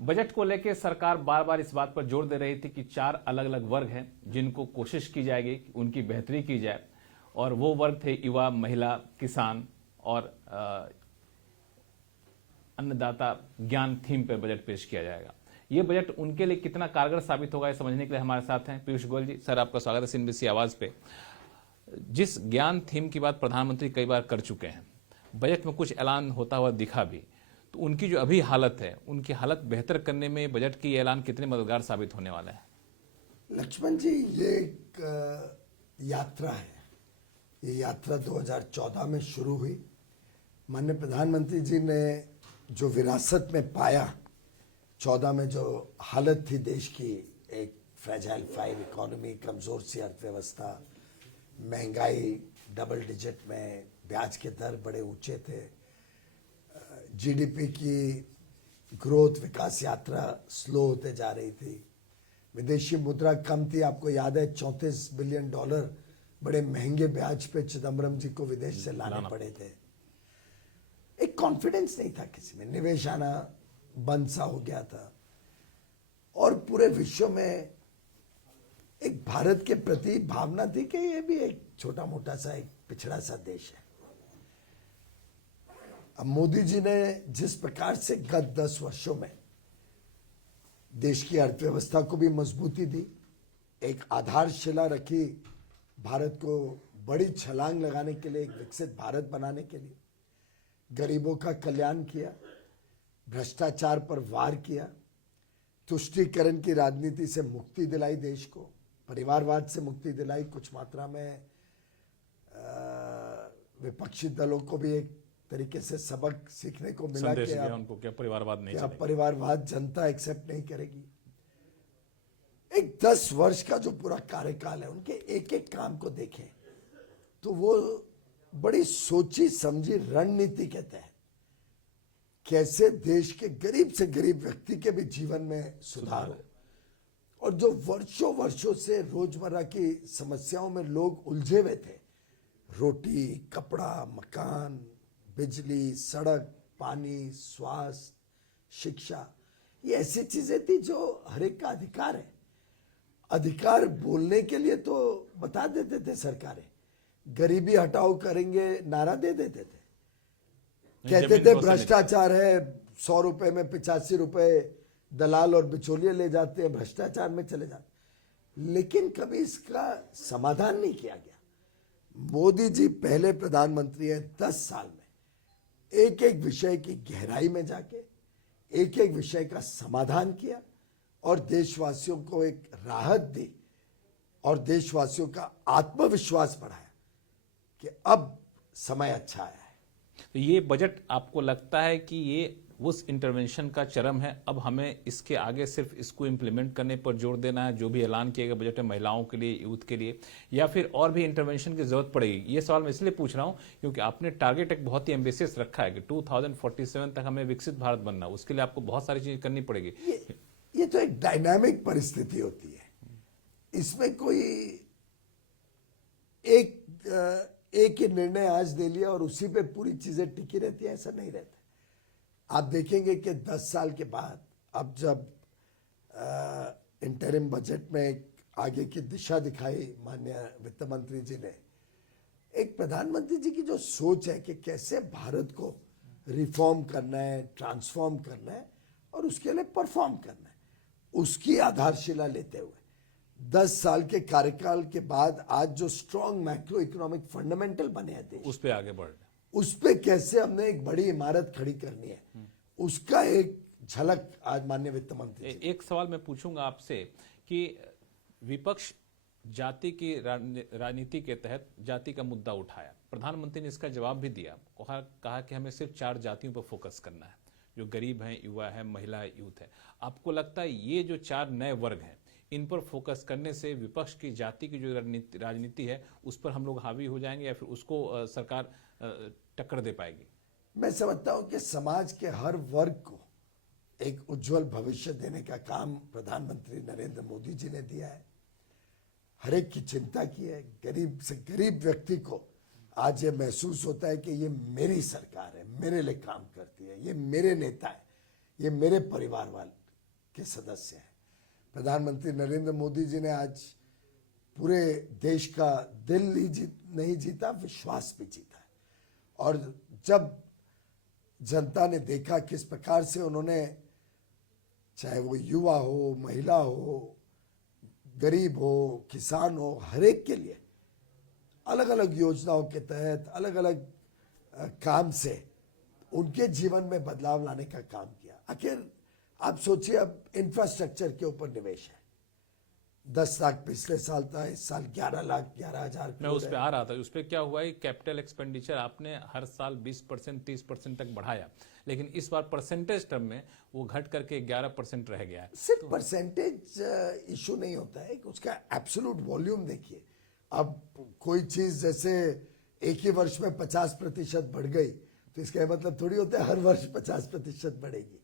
Budget को लेकर सरकार बार बार इस बात पर जोर दे रही थी कि 4 अलग अलग वर्ग हैं जिनको कोशिश की जाएगी कि उनकी बेहतरी की जाए, और वो वर्ग थे युवा, महिला, किसान और अन्नदाता। ज्ञान थीम पर बजट पेश किया जाएगा। ये बजट उनके लिए कितना कारगर साबित होगा, ये समझने के लिए हमारे साथ हैं पीयूष गोयल जी। सर, आपका स्वागत है सीएनबीसी आवाज पे। जिस ज्ञान थीम की बात प्रधानमंत्री कई बार कर चुके हैं, बजट में कुछ ऐलान होता हुआ दिखा भी, तो उनकी जो अभी हालत है, उनकी हालत बेहतर करने में बजट की ऐलान कितने मददगार साबित होने वाला है? लक्ष्मण जी, ये एक यात्रा है। ये यात्रा 2014 में शुरू हुई। माननीय प्रधानमंत्री जी ने जो विरासत में पाया, 14 में जो हालत थी देश की, एक फ्रेजाइल फाइल इकोनॉमी, कमजोर सी अर्थव्यवस्था, महंगाई डबल डिजिट में, ब्याज के दर बड़े ऊंचे थे, जीडीपी की ग्रोथ, विकास यात्रा स्लो होते जा रही थी, विदेशी मुद्रा कम थी। आपको याद है $34 बिलियन बड़े महंगे ब्याज पे चिदम्बरम जी को विदेश से लाने पड़े थे। एक कॉन्फिडेंस नहीं था किसी में, निवेश आना बंद सा हो गया था, और पूरे विश्व में एक भारत के प्रति भावना थी कि ये भी एक छोटा मोटा सा एक पिछड़ा सा देश है। अब मोदी जी ने जिस प्रकार से गत 10 वर्षों में देश की अर्थव्यवस्था को भी मजबूती दी, एक आधारशिला रखी भारत को बड़ी छलांग लगाने के लिए, एक विकसित भारत बनाने के लिए, गरीबों का कल्याण किया, भ्रष्टाचार पर वार किया, तुष्टीकरण की राजनीति से मुक्ति दिलाई देश को, परिवारवाद से मुक्ति दिलाई, कुछ मात्रा में विपक्षी दलों को भी एक तरीके से सबक सीखने को मिला कि उनको क्या परिवारवाद नहीं चलेगा, परिवारवाद जनता एक्सेप्ट नहीं करेगी। एक 10 वर्ष का जो पूरा कार्यकाल है, उनके एक एक काम को देखें तो वो बड़ी सोची समझी रणनीति के तहत कैसे देश के गरीब से गरीब व्यक्ति के भी जीवन में सुधार हो, और जो वर्षों वर्षों से रोजमर्रा की समस्याओं में लोग उलझे हुए थे, रोटी, कपड़ा, मकान, बिजली, सड़क, पानी, स्वास्थ्य, शिक्षा, ये ऐसी चीजें थी जो हर एक का अधिकार है। अधिकार बोलने के लिए तो बता देते थे सरकारें, गरीबी हटाओ करेंगे नारा दे देते थे, कहते थे भ्रष्टाचार है, 100 रुपए में 85 रुपए दलाल और बिचौलिए ले जाते हैं, भ्रष्टाचार में चले जाते, लेकिन कभी इसका समाधान नहीं किया गया। मोदी जी पहले प्रधानमंत्री हैं 10 साल में, एक एक विषय की गहराई में जाके एक एक विषय का समाधान किया और देशवासियों को एक राहत दी और देशवासियों का आत्मविश्वास बढ़ाया कि अब समय अच्छा आया है। तो ये बजट आपको लगता है कि ये उस इंटरवेंशन का चरम है, अब हमें इसके आगे सिर्फ इसको इम्प्लीमेंट करने पर जोर देना है, जो भी ऐलान किया गया बजट में महिलाओं के लिए, यूथ के लिए, या फिर और भी इंटरवेंशन की जरूरत पड़ेगी? ये सवाल मैं इसलिए पूछ रहा हूं क्योंकि आपने टारगेट एक बहुत ही एम्बिशियस रखा है कि 2047 तक हमें विकसित भारत बनना, उसके लिए आपको बहुत सारी चीजें करनी पड़ेगी। ये तो एक डायनामिक परिस्थिति होती है, इसमें कोई एक ही निर्णय आज दे लिया और उसी पे पूरी चीजें टिकी रहती है, ऐसा नहीं रहता। आप देखेंगे कि 10 साल के बाद अब जब इंटरिम बजट में आगे की दिशा दिखाई माननीय वित्त मंत्री जी ने, एक प्रधानमंत्री जी की जो सोच है कि कैसे भारत को रिफॉर्म करना है, ट्रांसफॉर्म करना है और उसके लिए परफॉर्म करना है, उसकी आधारशिला लेते हुए 10 साल के कार्यकाल के बाद आज जो स्ट्रॉन्ग मैक्रो इकोनॉमिक फंडामेंटल बने हैं देश, उस पर आगे बढ़, उस पे कैसे हमने एक बड़ी इमारत खड़ी करनी है, उसका एक झलक आज माननीय वित्त मंत्री। एक सवाल मैं पूछूंगा आपसे कि विपक्ष जाति की राजनीति के तहत जाति का मुद्दा उठाया, प्रधानमंत्री ने इसका जवाब भी दिया, कहा कि हमें सिर्फ 4 जातियों पर फोकस करना है, जो गरीब हैं, युवा है, महिला है, यूथ है। आपको लगता है ये जो 4 नए वर्ग हैं, इन पर फोकस करने से विपक्ष की जाति की जो राजनीति है उस पर हम लोग हावी हो जाएंगे या फिर उसको सरकार टक्कर दे पाएगी? मैं समझता हूं कि समाज के हर वर्ग को एक उज्जवल भविष्य देने का काम प्रधानमंत्री नरेंद्र मोदी जी ने दिया है। हर एक की चिंता की है, गरीब से गरीब व्यक्ति को आज ये महसूस होता है कि ये मेरी सरकार है, मेरे लिए काम करती है, ये मेरे नेता है, ये मेरे परिवार के सदस्य हैं। प्रधानमंत्री नरेंद्र मोदी जी ने आज पूरे देश का दिल ही नहीं जीता, विश्वास भी जीता है। और जब जनता ने देखा किस प्रकार से उन्होंने, चाहे वो युवा हो, महिला हो, गरीब हो, किसान हो, हर एक के लिए अलग अलग योजनाओं के तहत अलग अलग काम से उनके जीवन में बदलाव लाने का काम किया। आखिर आप सोचिए, अब इंफ्रास्ट्रक्चर के ऊपर निवेश है। 10 लाख पिछले साल था, इस साल 11,11,000 मैं उस पे आ रहा था। उस पे क्या हुआ है, कैपिटल एक्सपेंडिचर आपने हर साल 20% 30% तक बढ़ाया, लेकिन इस बार परसेंटेज टर्म में वो घट करके 11% रह गया है। सिर्फ परसेंटेज इशू नहीं होता है, उसका एब्सोल्यूट वॉल्यूम देखिए। अब कोई चीज जैसे एक ही वर्ष में 50% बढ़ गई तो इसका मतलब थोड़ी होता है हर वर्ष 50% बढ़ेगी।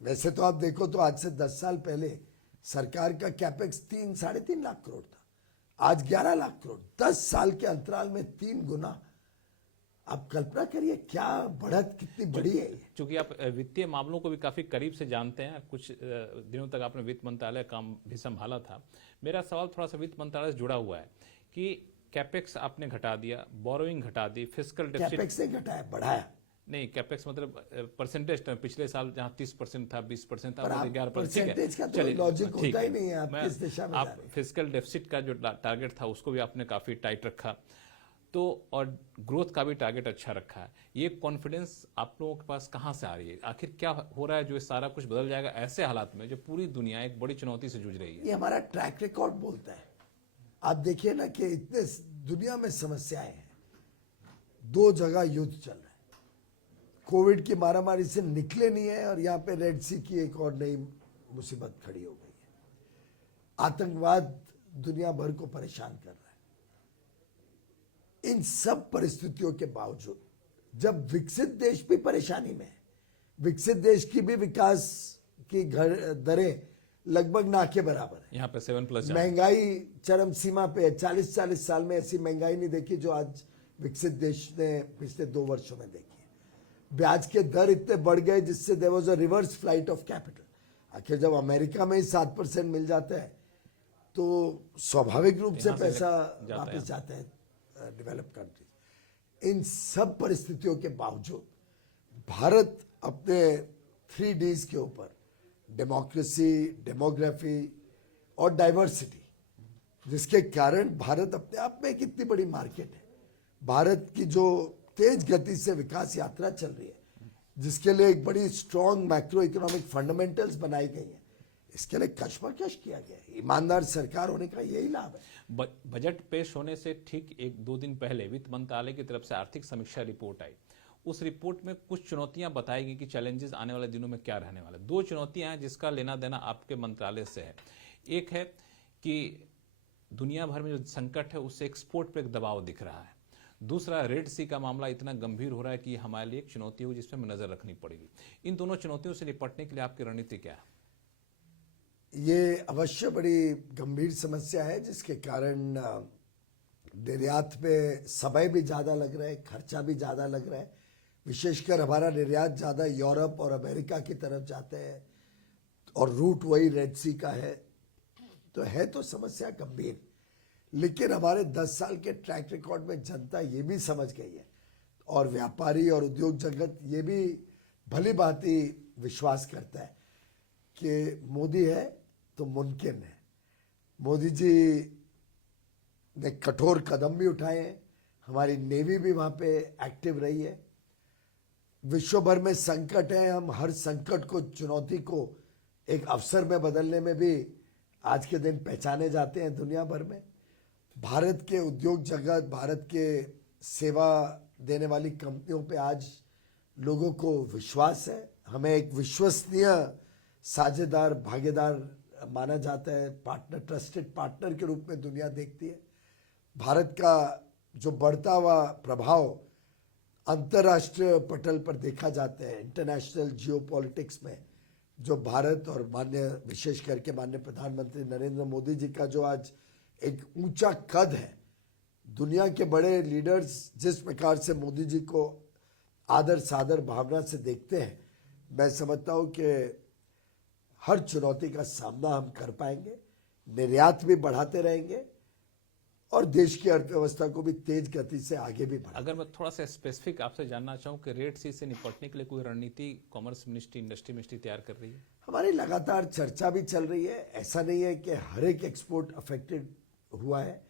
वैसे तो आप देखो तो आज से 10 साल पहले सरकार का कैपेक्स 3-3.5 लाख करोड़ था, आज 11 लाख करोड़। 10 साल के अंतराल में 3 गुना। आप कल्पना करिए क्या बढ़त कितनी बड़ी है ये। क्योंकि आप वित्तीय मामलों को भी काफी करीब से जानते हैं, कुछ दिनों तक आपने वित्त मंत्रालय काम भी संभाला था। मेरा सवाल थोड़ा सा वित्त मंत्रालय से जुड़ा हुआ है कि कैपेक्स आपने घटा दिया, बोरोइंग घटा दी, फिस्कल डेफिसिट कैपेक्स नहीं घटाया, बढ़ाया। नहीं, कैपेक्स मतलब परसेंटेज टर्म, पिछले साल जहां 30% था, 20% था, पर आप 11%। परसेंटेज का तो लॉजिक होता ही नहीं है, आप किस दिशा में जा रहे आप हैं। फिस्कल डेफिसिट का जो टारगेट था उसको भी आपने काफी टाइट रखा, तो और ग्रोथ का भी टारगेट अच्छा रखा है। ये कॉन्फिडेंस आप लोगों के पास कहां से आ रही है? आखिर क्या हो रहा है जो सारा कुछ बदल जाएगा ऐसे हालात में, जो पूरी दुनिया एक बड़ी चुनौती से जूझ रही है? ये हमारा ट्रैक रिकॉर्ड बोलता है। आप देखिए ना कि इतने दुनिया में समस्याएं हैं, 2 जगह युद्ध चल रहा है, कोविड की मारामारी से निकले नहीं है, और यहाँ पे रेड सी की एक और नई मुसीबत खड़ी हो गई है। आतंकवाद दुनिया भर को परेशान कर रहा है। इन सब परिस्थितियों के बावजूद जब विकसित देश भी परेशानी में है, विकसित देश की भी विकास की दरें लगभग ना के बराबर है। यहाँ पे 7+ महंगाई चरम सीमा पे है। 40 साल में ऐसी महंगाई नहीं देखी जो आज विकसित देश ने पिछले 2 वर्षों में देखी है। ब्याज के दर इतने बढ़ गए जिससे there was a reverse flight of capital. आखिर जब अमेरिका में ही 7% मिल जाता है तो स्वाभाविक रूप से पैसा वापस जाता है डेवलप कंट्रीज। इन सब परिस्थितियों के बावजूद भारत अपने 3Ds के ऊपर, डेमोक्रेसी, डेमोग्राफी और डाइवर्सिटी, जिसके कारण भारत अपने आप में कितनी बड़ी मार्केट है। भारत की जो तेज गति से विकास यात्रा चल रही है, जिसके लिए एक बड़ी स्ट्रॉन्ग मैक्रो इकोनॉमिक फंडामेंटल्स बनाई गई है, इसके लिए कशमकश किया गया है। ईमानदार सरकार होने का यही लाभ है। बजट पेश होने से ठीक 1-2 दिन पहले वित्त मंत्रालय की तरफ से आर्थिक समीक्षा रिपोर्ट आई। उस रिपोर्ट में कुछ चुनौतियां बताई गई कि चैलेंजेस आने वाले दिनों में क्या रहने वाले। 2 चुनौतियां हैं जिसका लेना देना आपके मंत्रालय से है। एक है कि दुनिया भर में जो संकट है उससे एक्सपोर्ट पे एक दबाव दिख रहा है। दूसरा, रेड सी का मामला इतना गंभीर हो रहा है कि हमारे लिए एक चुनौती होगी जिसमें हमें नजर रखनी पड़ेगी। इन दोनों चुनौतियों से निपटने के लिए आपकी रणनीति क्या है? ये अवश्य बड़ी गंभीर समस्या है, जिसके कारण निर्यात पे समय भी ज़्यादा लग रहा है, खर्चा भी ज़्यादा लग रहा है। विशेषकर हमारा निर्यात ज़्यादा यूरोप और अमेरिका की तरफ जाते हैं और रूट वही रेड सी का है, तो समस्या गंभीर। लेकिन हमारे 10 साल के ट्रैक रिकॉर्ड में जनता ये भी समझ गई है और व्यापारी और उद्योग जगत ये भी भली भांति विश्वास करता है कि मोदी है तो मुमकिन है। मोदी जी ने कठोर कदम भी उठाए हैं, हमारी नेवी भी वहाँ पे एक्टिव रही है। विश्व भर में संकट है, हम हर संकट को, चुनौती को एक अवसर में बदलने में भी आज के दिन पहचाने जाते हैं दुनिया भर में। भारत के उद्योग जगत, भारत के सेवा देने वाली कंपनियों पे आज लोगों को विश्वास है। हमें एक विश्वसनीय साझेदार, भागीदार माना जाता है, पार्टनर, ट्रस्टेड पार्टनर के रूप में दुनिया देखती है। भारत का जो बढ़ता हुआ प्रभाव अंतर्राष्ट्रीय पटल पर देखा जाता है, इंटरनेशनल जियोपॉलिटिक्स में, जो भारत और विशेष करके माननीय प्रधानमंत्री नरेंद्र मोदी जी का जो आज एक ऊंचा कद है, दुनिया के बड़े लीडर्स जिस प्रकार से मोदी जी को आदर सादर भावना से देखते हैं, मैं समझता हूँ कि हर चुनौती का सामना हम कर पाएंगे, निर्यात भी बढ़ाते रहेंगे और देश की अर्थव्यवस्था को भी तेज गति से आगे भी बढ़ाएंगे। अगर मैं थोड़ा सा स्पेसिफिक आपसे जानना चाहूँ कि रेड सी से निपटने के लिए कोई रणनीति कॉमर्स मिनिस्ट्री, इंडस्ट्री मिनिस्ट्री तैयार कर रही है? हमारी लगातार चर्चा भी चल रही है। ऐसा नहीं है कि हर एक एक्सपोर्ट अफेक्टेड हुआ है,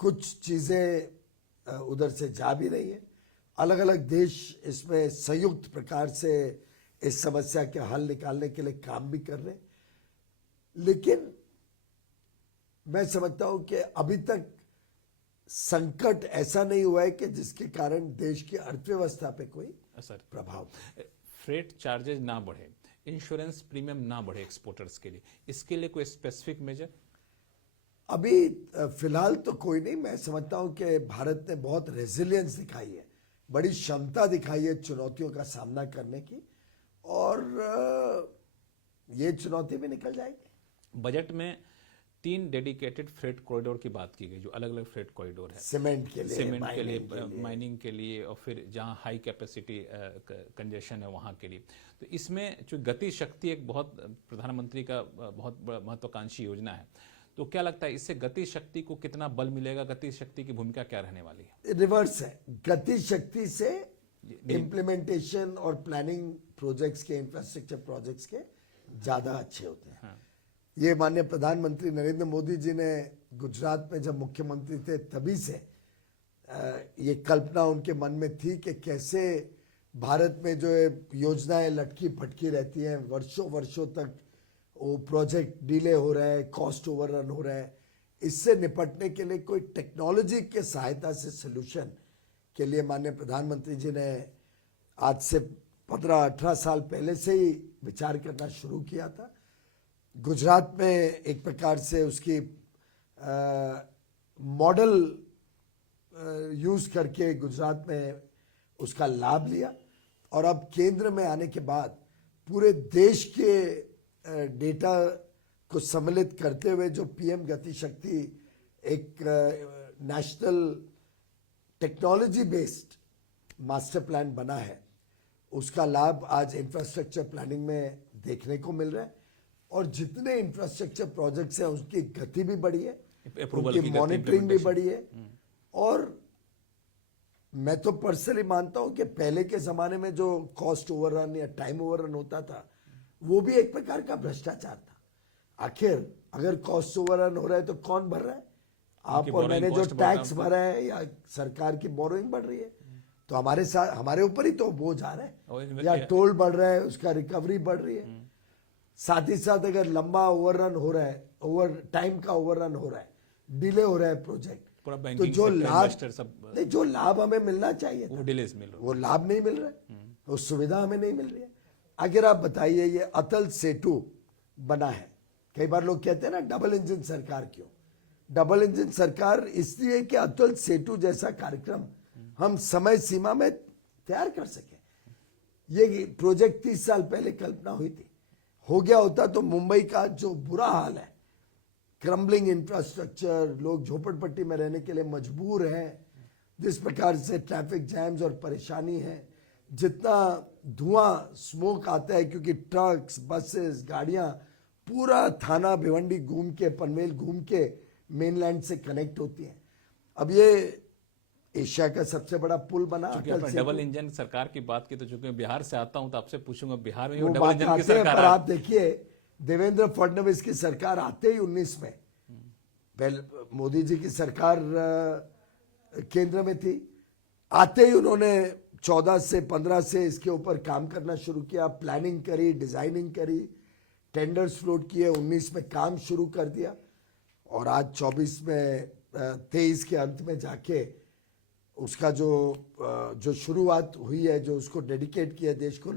कुछ चीजें उधर से जा भी रही है। अलग अलग देश इसमें संयुक्त प्रकार से इस समस्या के हल निकालने के लिए काम भी कर रहे हैं, लेकिन मैं समझता हूं कि अभी तक संकट ऐसा नहीं हुआ है कि जिसके कारण देश की अर्थव्यवस्था पे कोई असर, प्रभाव। फ्रेट चार्जेज ना बढ़े, इंश्योरेंस प्रीमियम ना बढ़े एक्सपोर्टर्स के लिए, इसके लिए कोई स्पेसिफिक मेजर? अभी फिलहाल तो कोई नहीं। मैं समझता हूं कि भारत ने बहुत रेजिलियंस दिखाई है, बड़ी क्षमता दिखाई है चुनौतियों का सामना करने की, और ये चुनौती भी निकल जाएगी। बजट में 3 डेडिकेटेड फ्रेट कॉरिडोर की बात की गई, जो अलग अलग फ्रेट कॉरिडोर है, सीमेंट के लिए, माइनिंग के लिए और फिर जहां हाई कैपेसिटी कंजेशन है वहां के लिए। तो इसमें जो गति शक्ति एक बहुत प्रधानमंत्री का बहुत महत्वाकांक्षी योजना है, तो क्या लगता है इससे गति शक्ति को कितना बल मिलेगा? गति शक्ति की भूमिका क्या रहने वाली है? रिवर्स है, गति शक्ति से इम्प्लीमेंटेशन और प्लानिंग प्रोजेक्ट्स के, इंफ्रास्ट्रक्चर प्रोजेक्ट्स के ज्यादा अच्छे होते हैं। हाँ। ये माननीय प्रधानमंत्री नरेंद्र मोदी जी ने गुजरात में जब मुख्यमंत्री थे तभी से ये कल्पना उनके मन में थी कि कैसे भारत में जो योजनाएं लटकी फटकी रहती हैं, वर्षों वर्षों तक वो प्रोजेक्ट डिले हो रहा है, कॉस्ट ओवररन हो रहा है, इससे निपटने के लिए कोई टेक्नोलॉजी के सहायता से सोल्यूशन के लिए माननीय प्रधानमंत्री जी ने आज से 15-18 साल पहले से ही विचार करना शुरू किया था। गुजरात में एक प्रकार से उसकी मॉडल यूज करके गुजरात में उसका लाभ लिया, और अब केंद्र में आने के बाद पूरे देश के डेटा को सम्मिलित करते हुए जो पीएम गति शक्ति एक national technology based master plan बना है, उसका लाभ आज इंफ्रास्ट्रक्चर प्लानिंग में देखने को मिल रहा है। और जितने इंफ्रास्ट्रक्चर प्रोजेक्ट्स हैं उसकी गति भी बढ़ी है, उनकी मॉनिटरिंग भी बढ़ी है। और मैं तो पर्सनली मानता हूं कि पहले के जमाने में जो कॉस्ट ओवररन या टाइम ओवररन होता था वो भी एक प्रकार का भ्रष्टाचार था। आखिर अगर कॉस्ट ओवररन हो रहा है तो कौन भर रहा है? आप और मैंने जो टैक्स भरा है, या सरकार की बोरोइंग बढ़ रही है, तो हमारे साथ, हमारे ऊपर ही तो बोझ आ रहा है, या टोल बढ़ रहा है, उसका रिकवरी बढ़ रही है। साथ ही साथ अगर लंबा ओवररन हो रहा है, ओवर टाइम का ओवररन हो रहा है, डिले हो रहा है प्रोजेक्ट, तो जो लाभ नहीं, जो लाभ हमें मिलना चाहिए वो डिलेस मिल रहा है, वो लाभ नहीं मिल रहा है, वो सुविधा हमें नहीं मिल रही है। अगर आप बताइए ये अटल सेतु बना है, कई बार लोग कहते हैं ना डबल इंजन सरकार क्यों? डबल इंजन सरकार इसलिए कि अटल सेतु जैसा कार्यक्रम हम समय सीमा में तैयार कर सके। ये प्रोजेक्ट 30 साल पहले कल्पना हुई थी, हो गया होता तो मुंबई का जो बुरा हाल है, क्रम्बलिंग इंफ्रास्ट्रक्चर, लोग झोपड़पट्टी में रहने के लिए मजबूर हैं, जिस प्रकार से ट्रैफिक जैम्स और परेशानी है, जितना धुआं स्मोक आता है क्योंकि ट्रक्स, बसेस, गाड़ियां पूरा थाना भिवंडी घूम के, पनवेल घूम के मेनलैंड से कनेक्ट होती हैं। अब ये एशिया का सबसे बड़ा पुल बना। डबल इंजन सरकार की बात की तो चूंकि बिहार से आता हूं तो आपसे पूछूंगा, बिहार में वो डबल इंजन की सरकार पर आप देखिए देवेंद्र फडणवीस की सरकार आते ही 19 में, पहले मोदी जी की सरकार केंद्र में थी, आते ही उन्होंने 14 से 15 से इसके ऊपर काम करना शुरू किया, प्लानिंग करी, डिजाइनिंग करी, टेंडर्स फ्लोट किए, 19 में काम शुरू कर दिया, और आज 24 में 23 के अंत में जाके उसका जो शुरुआत हुई है, जो उसको डेडिकेट किया, देश को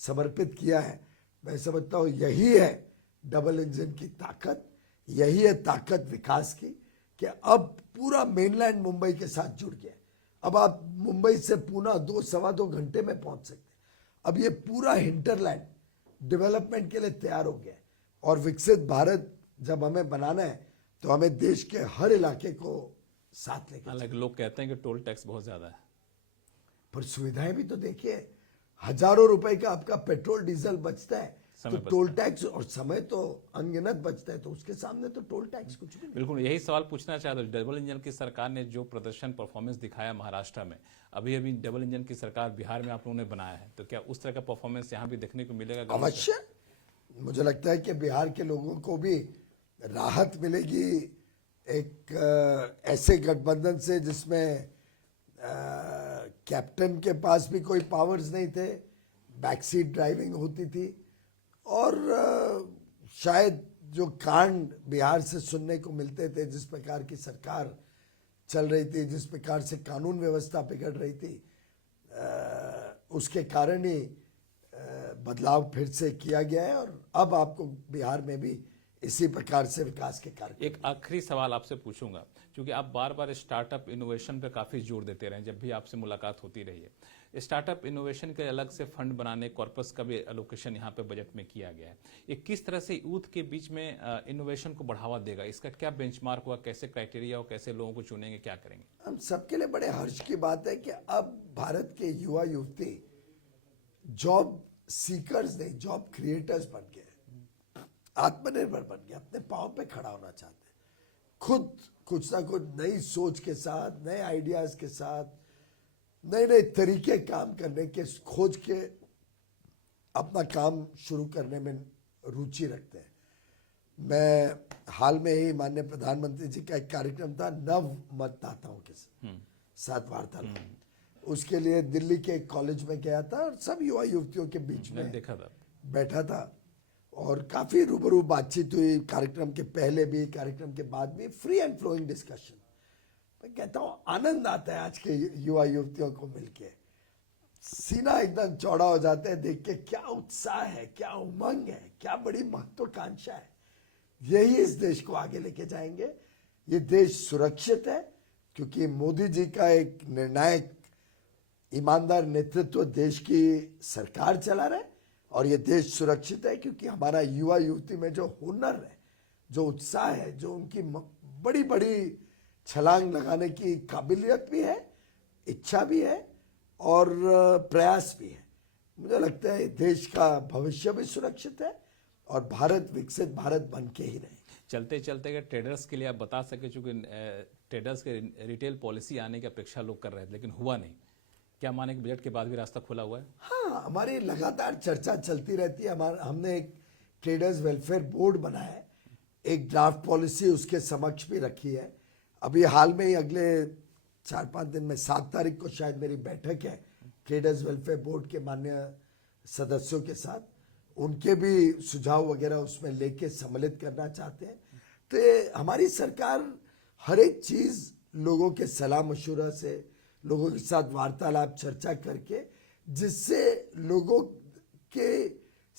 समर्पित किया है, मैं समझता हूँ यही है डबल इंजन की ताकत, यही है ताकत विकास की, कि अब पूरा मेनलैंड मुंबई के साथ जुड़ गया। अब आप मुंबई से पुणे 2-2.25 घंटे में पहुंच सकते हैं। अब ये पूरा हिंटरलैंड डेवलपमेंट के लिए तैयार हो गया है, और विकसित भारत जब हमें बनाना है तो हमें देश के हर इलाके को साथ लेकर। हालांकि लोग कहते हैं कि टोल टैक्स बहुत ज्यादा है, पर सुविधाएं भी तो देखिए, हजारों रुपए का आपका पेट्रोल डीजल बचता है, समय तो टोल टैक्स और समय तो अनगिनत बचता है, तो उसके सामने तो टोल टैक्स कुछ भी नहीं। बिल्कुल यही सवाल पूछना चाहता हूं। डबल इंजन की सरकार ने जो प्रदर्शन परफॉर्मेंस दिखाया महाराष्ट्र में, अभी अभी डबल इंजन की सरकार बिहार में आप लोगों ने बनाया है, तो क्या उस तरह का परफॉर्मेंस यहाँ भी देखने को मिलेगा? अवश्य, मुझे लगता है कि बिहार के लोगों को भी राहत मिलेगी एक ऐसे गठबंधन से जिसमें कैप्टन के पास भी कोई पावर्स नहीं थे, बैकसीट ड्राइविंग होती थी, और शायद जो कांड बिहार से सुनने को मिलते थे, जिस प्रकार की सरकार चल रही थी, जिस प्रकार से कानून व्यवस्था बिगड़ रही थी, उसके कारण ही बदलाव फिर से किया गया है, और अब आपको बिहार में भी इसी प्रकार से विकास के कार्य। एक आखिरी सवाल आपसे पूछूंगा, क्योंकि आप बार बार स्टार्टअप इनोवेशन पे काफी जोर देते रहे जब भी आपसे मुलाकात होती रही है। स्टार्टअप इनोवेशन के अलग से फंड बनाने, कॉर्पस का भी एलोकेशन यहाँ पे बजट में किया गया है। ये किस तरह से यूथ के बीच में इनोवेशन को बढ़ावा देगा? इसका क्या बेंचमार्क हुआ, कैसे क्राइटेरिया और कैसे लोगों को चुनेंगे, क्या करेंगे? हम सबके लिए बड़े हर्ष की बात है कि अब भारत के युवा युवती जॉब सीकर्स नहीं, जॉब क्रिएटर्स बन गए, आत्मनिर्भर बन गए, अपने पांव पे खड़ा होना चाहते हैं, खुद कुछ ना कुछ नई सोच के साथ, नए आइडियाज के साथ, नए नए तरीके काम करने के खोज के अपना काम शुरू करने में रुचि रखते हैं। मैं हाल में ही माननीय प्रधानमंत्री जी का एक कार्यक्रम था नव मतदाताओं के साथ वार्तालाप, उसके लिए दिल्ली के एक कॉलेज में गया था और सब युवा युवतियों के बीच में देखा था, बैठा था, और काफी रूबरू बातचीत हुई, कार्यक्रम के पहले भी, कार्यक्रम के बाद भी, फ्री एंड फ्लोइंग डिस्कशन। मैं कहता हूँ आनंद आता है आज के युवा युवतियों को मिलके, सीना एकदम चौड़ा हो जाता है देख के, क्या उत्साह है, क्या उमंग है, क्या बड़ी महत्वाकांक्षा है। यही इस देश को आगे लेके जाएंगे। ये देश सुरक्षित है क्योंकि मोदी जी का एक निर्णायक ईमानदार नेतृत्व देश की सरकार चला रहा है, और ये देश सुरक्षित है क्योंकि हमारा युवा युवती में जो हुनर है, जो उत्साह है, जो उनकी बड़ी बड़ी छलांग लगाने की काबिलियत भी है, इच्छा भी है और प्रयास भी है। मुझे लगता है देश का भविष्य भी सुरक्षित है और भारत विकसित भारत बन के ही रहे। चलते चलते अगर ट्रेडर्स के लिए आप बता सके, चूंकि ट्रेडर्स के रिटेल पॉलिसी आने की अपेक्षा लोग कर रहे थे लेकिन हुआ नहीं, क्या माने कि बजट के बाद भी रास्ता खुला हुआ है? हाँ, हमारी लगातार चर्चा चलती रहती है। हमने एक ट्रेडर्स वेलफेयर बोर्ड बनाया है, एक ड्राफ्ट पॉलिसी उसके समक्ष भी रखी है। अभी हाल में ही अगले 4-5 दिन में 7 तारीख को शायद मेरी बैठक है ट्रेडर्स वेलफेयर बोर्ड के माननीय सदस्यों के साथ, उनके भी सुझाव वगैरह उसमें लेके सम्मिलित करना चाहते हैं। तो ये हमारी सरकार हर एक चीज लोगों के सलाह मशवरा से, लोगों के साथ वार्तालाप चर्चा करके, जिससे लोगों के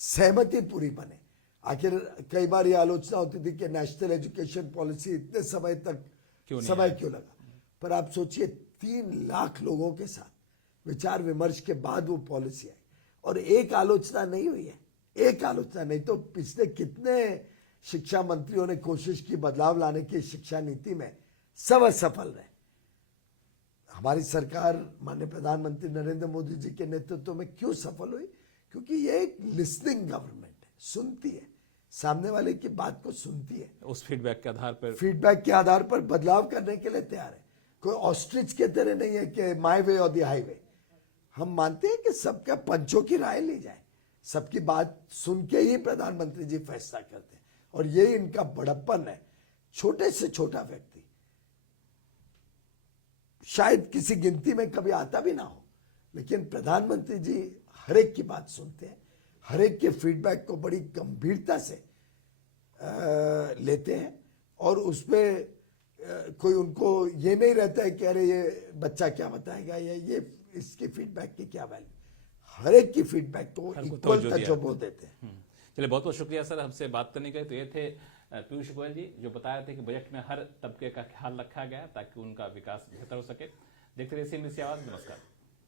सहमति पूरी बने। आखिर कई बार ये आलोचना होती थी कि नेशनल एजुकेशन पॉलिसी इतने समय तक समय क्यों लगा, पर आप सोचिए 3 लाख लोगों के साथ विचार विमर्श के बाद वो पॉलिसी आई, और एक आलोचना नहीं हुई है, एक आलोचना नहीं तो पिछले कितने शिक्षा मंत्रियों ने कोशिश की बदलाव लाने की शिक्षा नीति में, सब असफल रहे। हमारी सरकार माननीय प्रधानमंत्री नरेंद्र मोदी जी के नेतृत्व में क्यों सफल हुई? क्योंकि ये एक लिसनिंग गवर्नमेंट है, सुनती है, सामने वाले की बात को सुनती है, उस फीडबैक के आधार पर बदलाव करने के लिए तैयार है। कोई ऑस्ट्रिच के तरह नहीं है कि माय वे और द हाईवे। हम मानते हैं कि सबका पंचों की राय ली जाए, सबकी बात सुन के ही प्रधानमंत्री जी फैसला करते हैं, और यही इनका बड़प्पन है। छोटे से छोटा व्यक्ति शायद किसी गिनती में कभी आता भी ना हो, लेकिन प्रधानमंत्री जी हर एक की बात सुनते हैं, हर एक के फीडबैक को बड़ी गंभीरता से लेते हैं, और उसमें कोई उनको ये नहीं रहता है कि अरे ये बच्चा क्या बताएगा या ये इसकी फीडबैक की क्या वैल्यू। हर एक की फीडबैक को इक्वल तवज्जो देते हैं। चलिए, बहुत बहुत शुक्रिया सर हमसे बात करने के लिए। तो ये थे पीयूष गोयल जी, जो बताया थे कि बजट में हर तबके का ख्याल रखा गया ताकि उनका विकास बेहतर हो सके। देखते रहिए CNBC आवाज। नमस्कार।